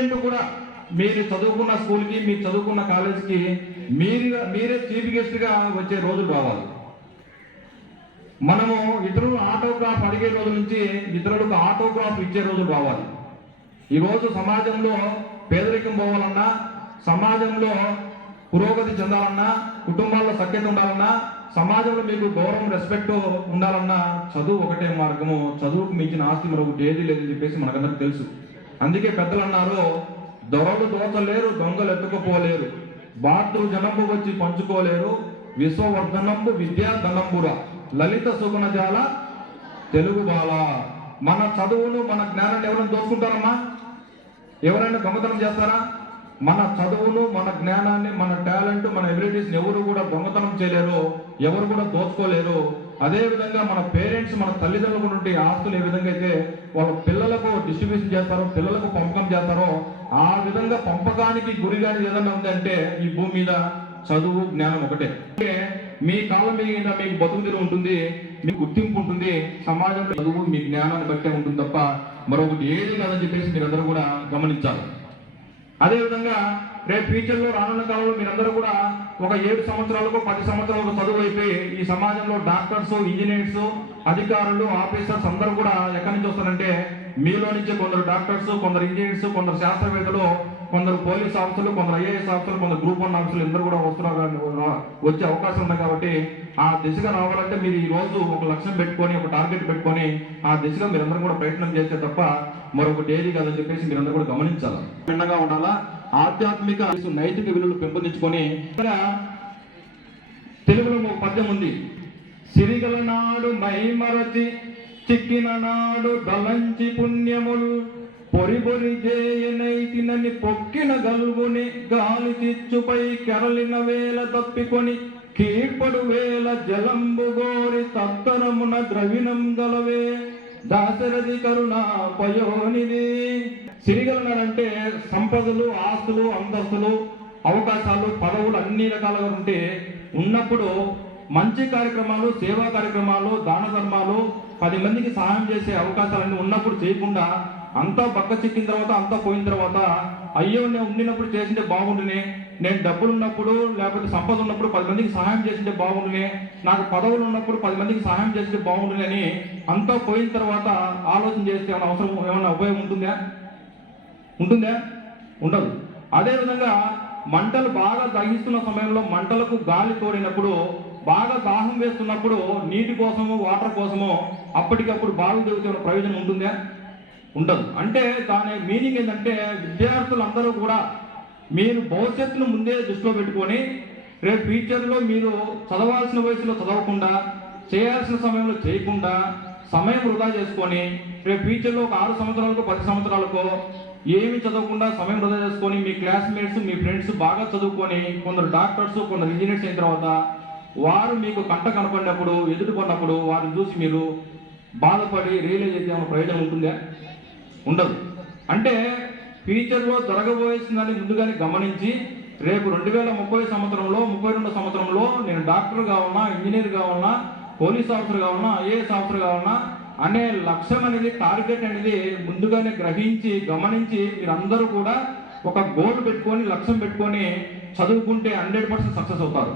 కూడా మీరు చదువుకున్న స్కూల్కి మీరు చదువుకున్న కాలేజ్కి మీరు మీరే చీఫ్ గెస్ట్గా వచ్చే రోజులు రావాలి మనము ఇతరులు ఆటోగ్రాఫ్ అడిగే రోజు నుంచి ఇతరులకు ఆటోగ్రాఫ్ ఇచ్చే రోజులు రావాలి ఈరోజు సమాజంలో పేదరికం పోవాలన్నా సమాజంలో పురోగతి చెందాలన్నా కుటుంబాల్లో సఖ్యత ఉండాలన్నా సమాజంలో మీకు గౌరవం రెస్పెక్ట్ ఉండాలన్నా చదువు ఒకటే మార్గము. చదువుకు మించిన ఆస్తి మరొకటి ఏది లేదని చెప్పేసి మనకందరికి తెలుసు. అందుకే పెద్దలు అన్నారు దొరలు దోచలేరు దొంగలు ఎత్తుకుపోలేరు. బాతృ జనంబు వచ్చి పంచుకోలేరు. విశ్వవర్ధనంబు విద్యా ధనంబుర లలిత సుగుణజాల తెలుగు బాల. మన చదువును మన జ్ఞానాన్ని ఎవరైనా దోచుకుంటారమ్మా? ఎవరైనా దొంగతనం చేస్తారా? మన చదువును మన జ్ఞానాన్ని మన టాలెంట్ మన ఎబిలిటీస్ ఎవరు కూడా దొంగతనం చేయలేరు ఎవరు కూడా దోచుకోలేరు. అదే విధంగా మన పేరెంట్స్ మన తల్లిదండ్రులకు నుండి ఆస్తులు ఏ విధంగా అయితే వాళ్ళ పిల్లలకు డిస్ట్రిబ్యూషన్ చేస్తారో పిల్లలకు పంపకం చేస్తారో ఆ విధంగా పంపకానికి గురిగాని ఏదైనా ఉందంటే ఈ భూమి మీద చదువు జ్ఞానం ఒకటే. అంటే మీ కాలం మీద మీకు బతుకు తెరువు ఉంటుంది మీకు గుర్తింపు ఉంటుంది సమాజంలో చదువు మీ జ్ఞానాన్ని బట్టే ఉంటుంది తప్ప మరొకటి ఏది కాదని చెప్పేసి మీరందరూ కూడా గమనించాలి. అదేవిధంగా రేపు ఫ్యూచర్లో రానున్న కాలంలో మీరందరూ కూడా ఒక ఏడు సంవత్సరాలకు పది సంవత్సరాలకు చదువు అయిపోయి ఈ సమాజంలో డాక్టర్స్ ఇంజనీర్స్ అధికారులు ఆఫీసర్స్ అందరూ కూడా ఎక్కడి నుంచి వస్తారంటే మీలో నుంచి కొందరు డాక్టర్స్ కొందరు ఇంజనీర్స్ కొందరు శాస్త్రవేత్తలు కొందరు పోలీస్ ఆఫీసర్లు కొందరు ఐఏఎస్ ఆఫీసర్లు కొందరు గ్రూప్ వన్ ఆఫీసర్లు అందరూ కూడా వస్తున్నారు వచ్చే అవకాశం ఉంది కాబట్టి ఆ దిశగా రావాలంటే మీరు ఈ రోజు ఒక లక్ష్యం పెట్టుకొని ఒక టార్గెట్ పెట్టుకొని ఆ దిశగా మీరందరూ కూడా ప్రయత్నం చేస్తే తప్ప మరొకటి ఏది కాదని చెప్పేసి మీరందరూ కూడా గమనించాలి. భిన్నంగా ఉండాలా? ఆధ్యాత్మిక నైతిక విలువలు పెంపొందించుకొని ఇక్కడ తెలుగులో ఒక పద్యం ఉంది. సిరిగల నాడు మైమరచి చిక్కిన నాడు గలంచి పుణ్యములు పొరి పొరి చేయనైతినని పొక్కిన గల్గుని గాలి చిచ్చుపై కెరలిన వేల తప్పికొని కీర్పడు వేల జలంబు గోరి తత్తరమున ద్రవిణం గలవే. దాశరథి కరుణ పయోనిది సిరిగలనాడంటే సంపదలు ఆస్తులు అంతస్తులు అవకాశాలు పదవులు అన్ని రకాలుగా ఉంటే ఉన్నప్పుడు మంచి కార్యక్రమాలు సేవా కార్యక్రమాలు దాన ధర్మాలు పది మందికి సహాయం చేసే అవకాశాలన్నీ ఉన్నప్పుడు చేయకుండా అంతా పక్క చిక్కిన తర్వాత అంతా పోయిన తర్వాత అయ్యో నేను ఉండినప్పుడు చేసింటే బాగుండునే నేను డబ్బులు ఉన్నప్పుడు లేకపోతే సంపద ఉన్నప్పుడు పది మందికి సహాయం చేసింటే బాగుండునే నాకు పదవులు ఉన్నప్పుడు పది మందికి సహాయం చేసింటే బాగుండునే అని అంతా పోయిన తర్వాత ఆలోచన చేస్తే ఏమైనా అవసరం ఏమైనా ఉపయోగం ఉంటుందా? ఉంటుందా? ఉండదు. అదేవిధంగా మంటలు బాగా దహిస్తున్న సమయంలో మంటలకు గాలి తోడినప్పుడు బాగా దాహం వేస్తున్నప్పుడు నీటి కోసము వాటర్ కోసము అప్పటికప్పుడు బావి దిగితే ప్రయోజనం ఉంటుందా? ఉండదు. అంటే దాని మీనింగ్ ఏంటంటే విద్యార్థులందరూ కూడా మీరు భవిష్యత్తును ముందే దృష్టిలో పెట్టుకొని రేపు ఫ్యూచర్లో మీరు చదవాల్సిన వయసులో చదవకుండా చేయాల్సిన సమయంలో చేయకుండా సమయం వృధా చేసుకొని రేపు ఫ్యూచర్లో ఒక ఆరు సంవత్సరాలకు పది సంవత్సరాలకు ఏమి చదవకుండా సమయం వృధా చేసుకొని మీ క్లాస్మేట్స్ మీ ఫ్రెండ్స్ బాగా చదువుకొని కొందరు డాక్టర్స్ కొందరు ఇంజనీర్స్ అయిన తర్వాత వారు మీకు కంట కనపడినప్పుడు ఎదుటికొన్నప్పుడు వారిని చూసి మీరు బాధపడి రియలైజ్ అయితే ఏమైనా ప్రయోజనం ఉంటుందా? ఉండదు. అంటే ఫ్యూచర్లో జరగబోయేసిందని ముందుగానే గమనించి రేపు రెండు వేల ముప్పై సంవత్సరంలో ముప్పై రెండు సంవత్సరంలో నేను డాక్టర్ కావాలన్నా ఇంజనీర్ కావాలన్నా పోలీస్ ఆఫీసర్ కావాలన్నా ఐఏఎస్ ఆఫీసర్ కావాలన్నా అనే లక్ష్యం అనేది టార్గెట్ అనేది ముందుగానే గ్రహించి గమనించి మీరందరూ కూడా ఒక గోల్ పెట్టుకొని లక్ష్యం పెట్టుకొని చదువుకుంటే హండ్రెడ్ పర్సెంట్ సక్సెస్ అవుతారు.